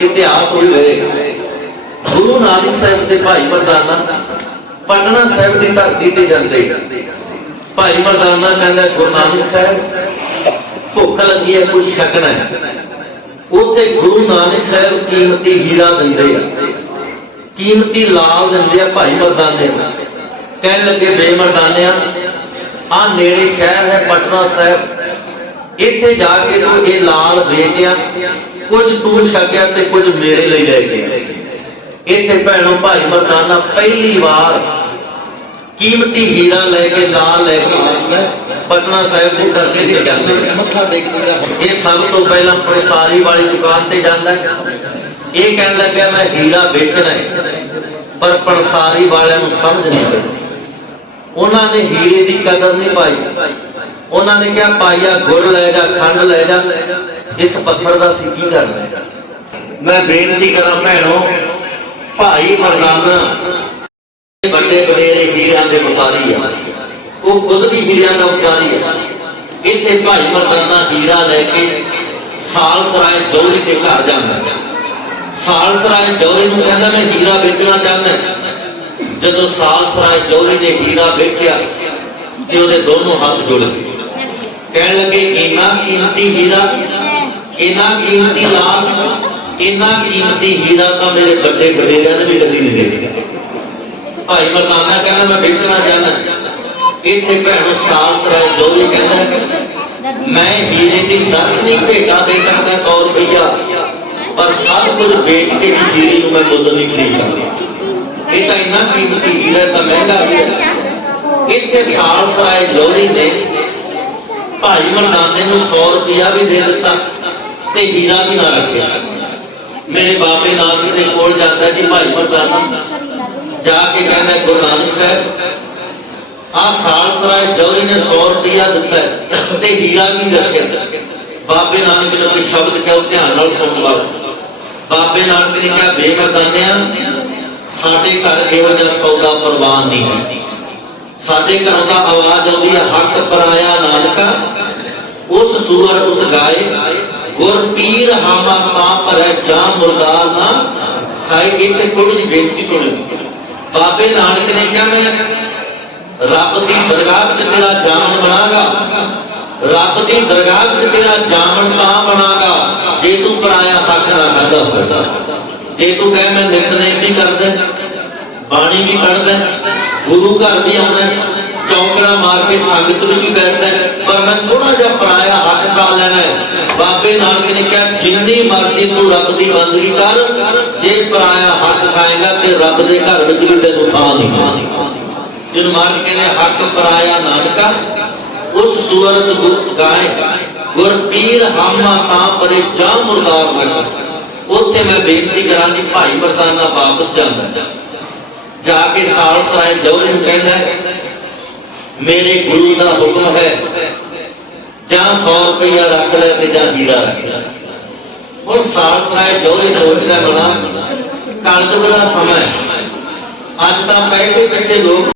ਇਤਿਹਾਸ ਹੋਈ ਰਹੇ ਗੁਰੂ ਨਾਨਕ ਸਾਹਿਬ ਦੇ ਭਾਈ ਮਰਦਾਨਾ ਪਟਨਾ ਸਾਹਿਬ ਦੀ ਧਰਤੀ ਤੇ ਜਾਂਦੇ। ਭਾਈ ਮਰਦਾਨਾ ਕਹਿੰਦਾ, ਗੁਰੂ ਨਾਨਕ ਸਾਹਿਬ, ਭੁੱਖ ਲੱਗੀ ਹੈ, ਕੁਝ ਛਕਣਾ ਹੈ। ਉੱਥੇ ਗੁਰੂ ਨਾਨਕ ਸਾਹਿਬ ਕੀਮਤੀ ਹੀਰਾ ਦਿੰਦੇ ਆ। ਕੀਮਤੀ ਲਾਲ ਦਿੰਦੇ ਆ ਭਾਈ ਮਰਦਾਨੇ ਨੂੰ। ਕਹਿਣ ਲੱਗੇ ਬੇਮਰਦਾਨਿਆਂ ਆ ਨੇੜੇ ਸ਼ਹਿਰ ਹੈ ਪਟਨਾ ਸਾਹਿਬ। ਇੱਥੇ ਜਾ ਕੇ ਤੂੰ ਇਹ ਲਾਲ ਵੇਚਿਆ ਕੁਝ ਤੂੰ ਛਕਿਆ ਤੇ ਕੁਝ ਮੇਰੇ ਲਈ ਲੈ ਗਿਆ। ਇੱਥੇ ਭੈਣੋ ਭਾਈ ਮਰਦਾਨਾ ਪਹਿਲੀ ਵਾਰ ਕੀਮਤੀ ਹੀਰਾ ਲੈ ਕੇ ਲਾਲ ਲੈ ਕੇ ਪਟਨਾ ਸਾਹਿਬ ਦੀ ਧਰਤੀ ਤੇ ਜਾਂਦੇ ਮੱਥਾ ਟੇਕਦੇ ਇਹ ਸਭ ਤੋਂ ਪਹਿਲਾਂ ਪਰਸਾਰੀ ਵਾਲੀ ਦੁਕਾਨ ਤੇ ਜਾਂਦਾ ਇਹ ਕਹਿਣ ਲੱਗਾ ਮੈਂ ਹੀਰਾ ਵੇਚਣਾ ਹੈ, ਪਰ ਪਰਸਾਰੀ ਵਾਲਿਆਂ ਨੂੰ ਸਮਝ ਨਹੀਂ ਆਈ ਉਹਨਾਂ ਨੇ ਹੀਰੇ ਦੀ ਕਦਰ ਨਹੀਂ ਪਾਈ। ਉਹਨਾਂ ਨੇ ਕਿਹਾ ਪਾਈਆ ਗੁੜ ਲੈ ਜਾ, ਖੰਡ ਲੈ ਜਾ। ਇਸ ਪੱਥਰ ਦਾ ਸੀ ਕੀ ਕਰਨਾ ਹੈ? ਮੈਂ ਬੇਨਤੀ ਕਰਾਂ ਭੈਣੋ, ਭਾਈ ਮਰਦਾਨਾ ਵੱਡੇ ਵਡੇਰੇ ਹੀਰਿਆਂ ਦੇ ਵਪਾਰੀ ਆ ਉਹ ਖੁਦ ਵੀ ਹੀਰਿਆਂ ਦਾ ਵਪਾਰੀ ਆ ਇੱਥੇ ਭਾਈ ਮਰਦਾਨਾ ਹੀਰਾ ਲੈ ਕੇ ਸਾਲ ਸਰਾਏ ਜੋਰੀ ਦੇ ਘਰ ਜਾਂਦਾ ਹੈ। ਸਾਲ ਸਰਾਏ ਜੋਰੀ ਨੂੰ ਕਹਿੰਦਾ, ਮੈਂ ਹੀਰਾ ਵੇਚਣਾ ਚਾਹੁੰਦਾ ਜਦੋਂ ਸਾਲ ਸਰਾਏ ਜੋਰੀ ਨੇ ਹੀਰਾ ਵੇਚਿਆ, ਤੇ ਉਹਦੇ ਦੋਨੋਂ ਹੱਥ ਜੁੜ ਗਏ ਕਹਿਣ ਲੱਗੇ, ਇੰਨਾ ਕੀਮਤੀ ਹੀਰਾ ਇੰਨਾ ਕੀਮਤੀ ਲਾਲ, ਇੰਨਾ ਕੀਮਤੀ ਹੀਰਾ ਤਾਂ ਮੇਰੇ ਵੱਡੇ ਵਡੇਰਿਆਂ ਨੇ ਵੀ ਕਦੀ ਨਹੀਂ ਦੇਖਿਆ। ਭਾਈ ਮਰਦਾਨਾ ਕਹਿੰਦਾ, ਮੈਂ ਵੇਚਣਾ ਚਾਹੁੰਦਾ ਇੱਥੇ ਭੈਣੋ ਸਾਲ ਸਰਾਏ ਜੋਰੀ ਕਹਿੰਦਾ ਮੈਂ ਹੀਰੇ ਦੀ ਦਸ ਨਹੀਂ ਭੇਟਾ ਦੇ ਸਕਦਾ 100 ਰੁਪਈਆ। ਪਰ ਸਭ ਕੁਝ ਵੇਚ ਕੇ ਵੀ ਹੀਰੇ ਨੂੰ ਮੈਂ ਮੁੱਲ ਨਹੀਂ ਖਰੀਦ ਸਕਦਾ। ਇਹ ਤਾਂ ਇੰਨਾ ਕੀਮਤੀ ਹੀਰਾ ਤਾਂ ਮਹਿੰਗਾ ਵੀ ਹੈ। ਇੱਥੇ ਸਾਲ ਸਰਾਏ ਜੋਰੀ ਨੇ। ਭਾਈ ਮਰਦਾਨੇ ਨੂੰ 100 ਰੁਪਇਆ ਵੀ ਦੇ ਦਿੱਤਾ। ਤੇ ਹੀਰਾ ਵੀ ਨਾ ਰੱਖਿਆ। ਮੇਰੇ ਬਾਬੇ ਨਾਨਕ ਦੇ ਕੋਲ ਜਾਂਦਾ ਜੀ ਭਾਈ ਮਰਦਾਨਾ ਜਾ ਕੇ ਕਹਿੰਦਾ, ਗੁਰੂ ਨਾਨਕ ਸਾਹਿਬ ਆ ਸਾਲ ਸਰਾਏ ਜੌਰੀ ਨੇ 100 ਰੁਪਇਆ ਦਿੱਤਾ ਤੇ ਹੀਰਾ ਵੀ ਰੱਖਿਆ। ਬਾਬੇ ਨਾਨਕ ਨੇ ਕੋਈ ਸ਼ਬਦ ਕਿਹਾ ਉਹ ਧਿਆਨ ਨਾਲ ਸੁਣ ਲਓ। ਬਾਬੇ ਨਾਨਕ ਨੇ ਕਿਹਾ, ਬੇਮਰਦਾਨਿਆਂ, ਸਾਡੇ ਘਰ ਇਹੋ ਜਿਹਾ ਸੌਦਾ ਪ੍ਰਵਾਨ ਨਹੀਂ ਹੈ। ਸਾਡੇ ਘਰੋਂ ਦਾ ਆਵਾਜ਼ ਆਉਂਦੀ ਹੈ, ਹੱਟ ਪਰਾਇਆ ਨਾਨਕਾ, ਉਸ ਸੂਰ ਉਸ ਗਾਏ ਗੁਰ ਪੀਰ ਹਾਮਾ ਤਾਂ ਪਰੈ ਜਾਂ ਮੁਰਦਾਰ ਨਾ ਹਾਏ ਇੱਕ ਥੋੜੀ ਜਿਹੀ ਬੇਨਤੀ ਸੁਣੋ। ਬਾਬੇ ਨਾਨਕ ਨੇ ਕਿਹਾ ਮੈਂ, ਰੱਬ ਦੀ ਦਰਗਾਹ ਵਿੱਚ ਤੇਰਾ ਜਾਮਨ ਬਣਾਗਾ। ਰੱਬ ਦੀ ਦਰਗਾਹ ਵਿੱਚ ਤੇਰਾ ਜਾਮਨ ਤਾਂ ਬਣਾਗਾ। ਜੇ ਤੂੰ ਪਰਾਇਆ ਹੱਕ ਨਾ ਕਰਦਾ ਹੋਵੇ। ਜੇ ਤੂੰ ਕਹੇ ਮੈਂ ਨਿਤਨੇਮ ਵੀ ਕਰਦਾ, ਬਾਣੀ ਵੀ ਪੜਦਾ ਗੁਰੂ ਘਰ ਵੀ ਆਉਂਦਾ, ਚੌਂਕੜਾ ਮਾਰ ਕੇ ਸੰਗਤ ਨੂੰ ਵੀ ਬੈਠਦਾ, ਪਰ ਮੈਂ ਥੋੜਾ ਜਿਹਾ ਪਰਾਇਆ ਨਾਨਕ ਨੇ ਕਿਹਾ, ਜਿੰਨੀ ਮਰਜ਼ੀ ਤੂੰ ਰੱਬ ਦੀ ਬੰਦਗੀ ਕਰ, ਜੇ ਪਰਾਇਆ ਹੱਕ ਖਾਏਗਾ ਤੇ ਰੱਬ ਦੇ ਘਰ ਵਿੱਚ ਵੀ ਤੈਨੂੰ ਥਾਂ ਨਹੀਂ ਮਿਲਣੀ ਜਿਹਨੂੰ ਮਾਰ ਹੱਕ ਪਰਾਇਆ ਨਾਨਕਾ, ਉਸ ਸੂਰਤ ਗੁਰ ਗਾਏ, ਗੁਰ ਪੀਰ ਹਾਮਾ ਤਾਂ ਪਰੇ ਜਾ ਮੁਰਦਾਰ ਨਾ ਉੱਥੇ ਮੈਂ ਬੇਨਤੀ ਕਰਾਂਗੀ, ਭਾਈ ਮਰਦਾਨਾ ਵਾਪਸ ਜਾਂਦਾ ਜਾ ਕੇ ਸਾਲ ਸਰਾਏ ਜੌਹਰੀ ਨੂੰ ਕਹਿੰਦਾ ਮੇਰੇ ਗੁਰੂ ਦਾ ਹੁਕਮ ਹੈ ਜਾਂ 100 ਰੁਪਇਆ ਰੱਖ ਲੈ ਤੇ ਜਾਂ ਹੀਰਾ ਰੱਖ ਲੈ। ਹੁਣ ਸਾਲ ਸਰਾਏ ਜੌਹਰੀ ਸੋਚਦਾ ਬਣਾ ਕਲਯੁਗ ਦਾ ਸਮਾਂ ਅੱਜ ਤਾਂ ਪੈਸੇ ਪਿੱਛੇ ਲੋਕ